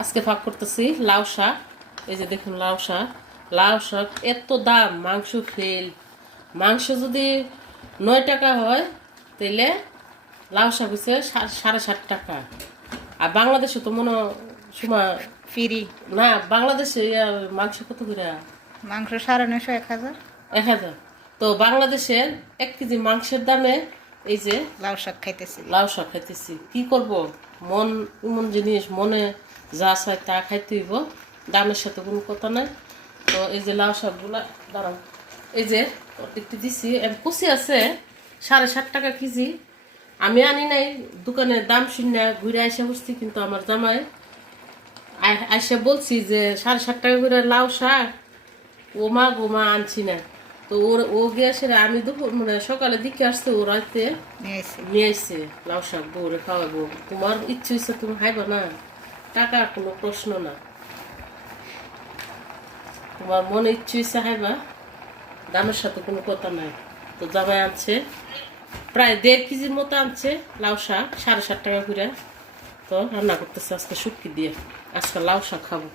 আজকে ভাগ করতেছি লাউ শাক। এই যে দেখুন লাউ শাক এত দাম, মাংস ফেল। মাংস যদি 9 টাকা হয় তাহলে লাউ শাক হচ্ছে 7.5 টাকা। আর বাংলাদেশে তো মনে সময় ফ্রি না, বাংলাদেশে মাংস কত করে? মাংস 950 1000 1000। তো বাংলাদেশের 1 কেজি মাংসের দামে এই যে লাউ শাক খাইতেছি। লাউ শাক খাইতেছি। কি করব, মন এমন জিনিস, মনে যা চায় তা খাইতে হইব, দামের সাথে কোনো কথা নাই। তো এই যে লাউ শাকগুলা দাঁড়াও, এই যে একটু দিছি, কুচি আছে 7.5 টাকা কেজি। আমি আনি নাই, দোকানের দাম শুনে ঘুরে আইসা বসছি, কিন্তু আমার জামাই আইসা বলছি যে 7.5 টাকা করে লাউ শাক। ও মা গো মা, আনছি না। তো ও গিয়েছে, আমি দুপুর মানে সকালে দিকে আসছে, ও রাতে নিয়ে আসছে লাউ শাক, বউরে খাওয়াবো। তোমার ইচ্ছে হচ্ছে তুমি খাইবা না, টাকা কোনো প্রশ্ন না। তোমার মনে ইচ্ছে হচ্ছে খাইবা, দামের সাথে কোনো কথা নাই। তো জামাই আনছে প্রায় 1.5 কেজির মতো আনছে লাউ শাক, 7.5 টাকা করে। তো রান্না করতেছে আজকে শুটকি দিয়ে, আজকে লাউ শাক খাবো।